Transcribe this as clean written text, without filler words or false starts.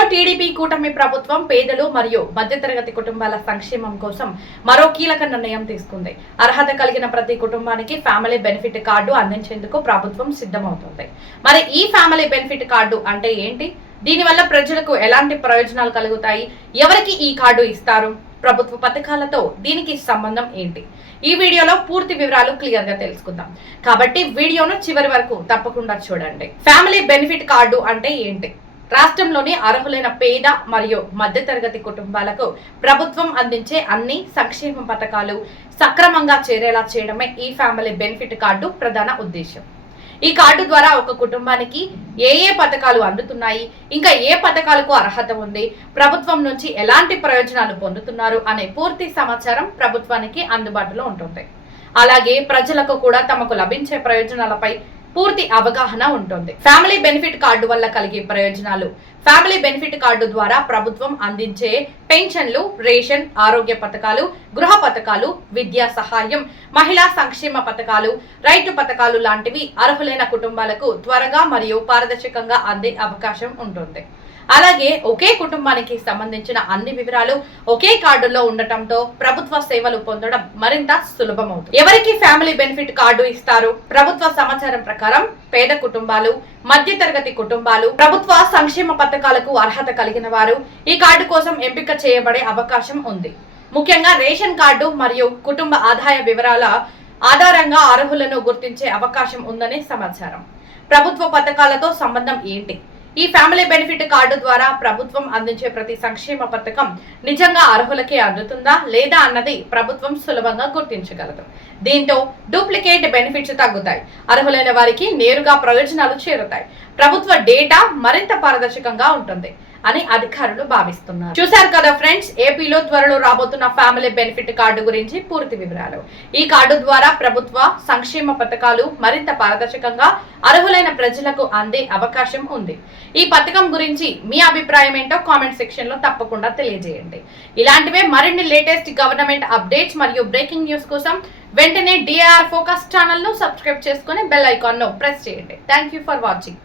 ఏపీలో టీడీపీ కూటమి ప్రభుత్వం పేదలు మరియు మధ్యతరగతి కుటుంబాల సంక్షేమం కోసం మరో కీలక నిర్ణయం తీసుకుంది. అర్హత కలిగిన ప్రతి కుటుంబానికి ఫ్యామిలీ బెనిఫిట్ కార్డు అందించేందుకు ప్రభుత్వం సిద్ధమవుతోంది. మరి ఈ ఫ్యామిలీ బెనిఫిట్ కార్డు అంటే ఏంటి? దీనివల్ల ప్రజలకు ఎలాంటి ప్రయోజనాలు కలుగుతాయి? ఎవరికి ఈ కార్డు ఇస్తారు? ప్రభుత్వ పథకాలతో దీనికి సంబంధం ఏంటి? ఈ వీడియోలో పూర్తి వివరాలు క్లియర్ గా తెలుసుకుందాం. కాబట్టి వీడియోను చివరి వరకు తప్పకుండా చూడండి. ఫ్యామిలీ బెనిఫిట్ కార్డు అంటే ఏంటి? రాష్ట్రంలోని అర్హులైన పేద మరియు మధ్యతరగతి కుటుంబాలకు ప్రభుత్వం అందించే అన్ని సంక్షేమ పథకాలు సక్రమంగా చేరేలా చేయడమే ఈ ఫ్యామిలీ బెనిఫిట్ కార్డు ప్రధాన ఉద్దేశం. ఈ కార్డు ద్వారా ఒక కుటుంబానికి ఏ పథకాలు అందుతున్నాయి, ఇంకా ఏ పథకాలకు అర్హత ఉంది, ప్రభుత్వం నుంచి ఎలాంటి ప్రయోజనాలు పొందుతున్నారు అనే పూర్తి సమాచారం ప్రభుత్వానికి అందుబాటులో ఉంటుంది. అలాగే ప్రజలకు కూడా తమకు లభించే ప్రయోజనాలపై పూర్తి అవగాహన ఉంటుంది. ఫ్యామిలీ బెనిఫిట్ కార్డు వల్ల కలిగే ప్రయోజనాలు. ఫ్యామిలీ బెనిఫిట్ కార్డు ద్వారా ప్రభుత్వం అందించే పెన్షన్లు, రేషన్, ఆరోగ్య పథకాలు, గృహ పథకాలు, విద్యా సహాయం, మహిళా సంక్షేమ పథకాలు, రైతు పథకాలు లాంటివి అర్హులైన కుటుంబాలకు త్వరగా మరియు పారదర్శకంగా అందే అవకాశం ఉంటుంది. అలాగే ఒకే కుటుంబానికి సంబంధించిన అన్ని వివరాలు ఒకే కార్డులో ఉండటంతో ప్రభుత్వ సేవలు పొందడం మరింత సులభమవుతుంది. ఎవరికి ఫ్యామిలీ బెనిఫిట్ కార్డు ఇస్తారు? ప్రభుత్వ సమాచారం ప్రకారం పేద కుటుంబాలు, మధ్యతరగతి కుటుంబాలు, ప్రభుత్వ సంక్షేమ పథకాలకు అర్హత కలిగిన వారు ఈ కార్డు కోసం ఎంపిక చేయబడే అవకాశం ఉంది. ముఖ్యంగా రేషన్ కార్డు మరియు కుటుంబ ఆదాయ వివరాల ఆధారంగా అర్హులను గుర్తించే అవకాశం ఉందని సమాచారం. ప్రభుత్వ పథకాలతో సంబంధం ఏంటి? ఈ ఫ్యామిలీ బెనిఫిట్ కార్డు ద్వారా ప్రభుత్వం అందించే ప్రతి సంక్షేమ పథకం నిజంగా అర్హులకే అందుతుందా లేదా అన్నది ప్రభుత్వం సులభంగా గుర్తించగలదు. దీంతో డూప్లికేట్ బెనిఫిట్స్ తగ్గుతాయి, అర్హులైన వారికి నేరుగా ప్రయోజనాలు చేరుతాయి, ప్రభుత్వ డేటా మరింత పారదర్శకంగా ఉంటుంది అని అధికారులు భావిస్తున్నారు. చూశారు కదా ఫ్రెండ్స్, ఏపీలో త్వరలో రాబోతున్న ఫ్యామిలీ బెనిఫిట్ కార్డు గురించి పూర్తి వివరాలు. ఈ కార్డు ద్వారా ప్రభుత్వ సంక్షేమ పథకాలు మరింత పారదర్శకంగా అర్హులైన ప్రజలకు అందే అవకాశం ఉంది. ఈ పథకం గురించి మీ అభిప్రాయం ఏంటో కామెంట్ సెక్షన్ లో తప్పకుండా తెలియజేయండి. ఇలాంటివే మరిన్ని లేటెస్ట్ గవర్నమెంట్ అప్డేట్స్ మరియు బ్రేకింగ్ న్యూస్ కోసం వెంటనే DAR ఫోకస్ ఛానల్ ను సబ్స్క్రైబ్ చేసుకుని బెల్ ఐకాన్ ను ప్రెస్ చేయండి. Thank you for watching.